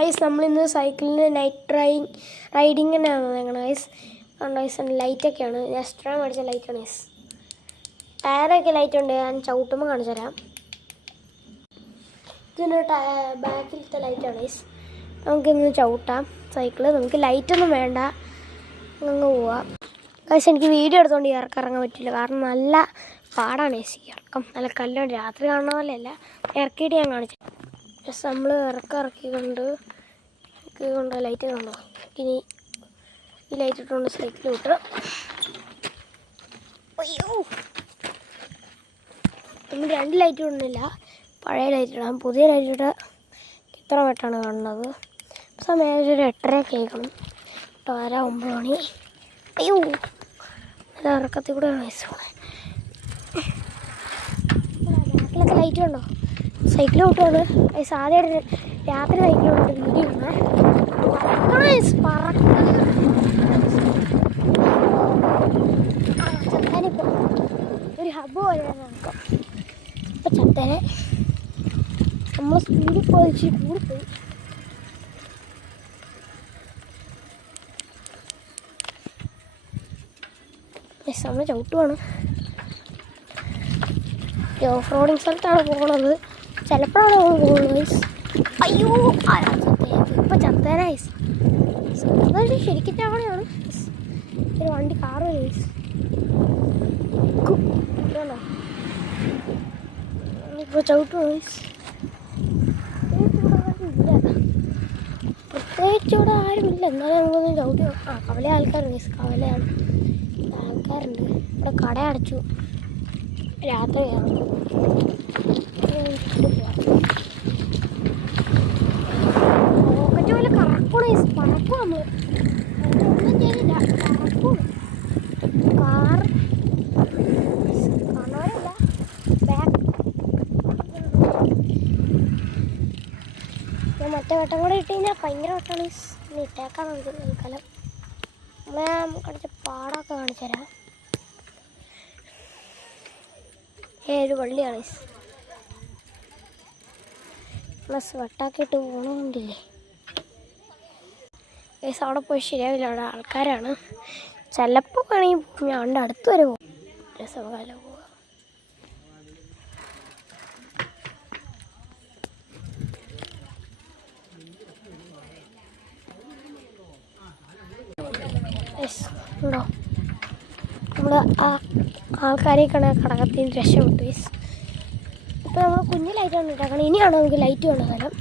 Guys നമ്മളിന്ന് സൈക്കിളിന് night റൈഡിങ്ങിനാണ് ഞങ്ങൾ ഗൈസ്. ഗൈസ് ലൈറ്റൊക്കെയാണ് എക്സ്ട്രാ മേടിച്ച ലൈറ്റാണ് ഗൈസ്. ടയറൊക്കെ ലൈറ്റ് ഉണ്ട്, ഞാൻ ചവിട്ടുമ്പോൾ കാണിച്ചു തരാം. ഇതിന് ബാക്കിലത്തെ ലൈറ്റാണ് ഗൈസ്. നമുക്കിന്ന് ചവിട്ടാം സൈക്കിള്. നമുക്ക് ലൈറ്റൊന്നും വേണ്ട, അങ്ങ് പോവാം ഗൈസ്. എനിക്ക് വീഡിയോ എടുത്തുകൊണ്ട് ഇറക്കാൻ പറ്റില്ല, കാരണം നല്ല പാടാണ് ഗൈസ്. ഇറക്കം നല്ല കല്ലുണ്ട്. രാത്രി കാണുന്ന പോലെയല്ല, ഇറക്കിയിട്ട് ഞാൻ കാണിച്ചു. ജസ്റ്റ് നമ്മൾ ഇറക്കിക്കൊണ്ട് ലൈറ്റ് കണ്ടോ. ഇനി ഈ ലൈറ്റ് ഇട്ടുകൊണ്ട് സൈക്കിൾ വിട്ട്. അയ്യോ, നമ്മൾ 2 ലൈറ്റ് ഇടുന്നില്ല, പഴയ ലൈറ്റ് ഇടാം. പുതിയ ലൈറ്റ് ഇട്ട് ഇത്ര വട്ടാണ് കാണുന്നത്. സമയം ഒരു 8:30 കേൾക്കണം. 9 മണി. അയ്യോ, നല്ല ഇറക്കത്തിൽ കൂടെ ബാക്കിലൊക്കെ ലൈറ്റ് കണ്ടോ. സൈക്കിൾ വിട്ടാണ് സാധ്യത രാത്രി സൈക്കിൾ വിട്ടിട്ട് വീഡിയോ ചത്താനിപ്പോൾ ഒരു ഹബ്ബ് പോലെയാണ് നമുക്ക്. ഇപ്പം ചത്തനെ നമ്മൾ സ്പീഡിൽ പോയിച്ച് കൂടിപ്പോയി. നമ്മൾ ചവിട്ടുവാണ്. ഓഫ് റോഡിങ് സ്ഥലത്താണ് പോകണത്. ചിലപ്പോഴാണ് നമ്മൾ പോകുന്നത്. അയ്യോ, ഇപ്പം ചത്തേനായിസ്. അതായത് ശരിക്കും ചവണയാണ്. ഒരു വണ്ടി കാറ് ഇപ്പോൾ ചവിട്ടുവാണ്. പ്രത്യേകിച്ച് ഇവിടെ ആരുമില്ല, എന്നാലും നമുക്കൊന്നും ചവിട്ടി. കവല ആൾക്കാരുണ്ട്. കവലയാണ് ആൾക്കാരുണ്ട്. ഇവിടെ കട അടച്ചു. രാത്രിയാണ്. റോക്കറ്റ് പോലെ കറക്കൂടെ പറക്കും. നമ്മൾ ഒന്നും ചെയ്തില്ല, കറക്കും. കാർ കാണാറില്ല. ബാക്ക് ഞാൻ മറ്റേ വട്ടം കൂടെ ഇട്ട് കഴിഞ്ഞാൽ ഭയങ്കര വട്ടമാണ്. ഇട്ടേക്കാൻ നമുക്ക് തൽക്കാലം. ഞാൻ കളിച്ച പാടമൊക്കെ കാണിച്ചു തരാം. ഒരു വള്ളിയാണ് പ്ലസ് വട്ടാക്കിയിട്ട് പോകണമെന്നില്ലേ ഗൈസ്. അവിടെ പോയി ശരിയാവില്ല, അവിടെ ആൾക്കാരാണ്. ചിലപ്പോൾ വേണമെങ്കിൽ ഞാൻ അവിടെ അടുത്ത് വരെ പോകും. രസകാലം പോവാം. ഉണ്ടോ നമ്മൾ ആൾക്കാരെ കടകത്തിൽ രക്ഷപ്പെട്ടു ഗൈസ്. ഇപ്പോൾ നമ്മൾ കുഞ്ഞു ലൈറ്റാണ് ഇട്ടേക്കണം. ഇനിയാണ് നമുക്ക് ലൈറ്റ് വേണ്ട സ്ഥലം.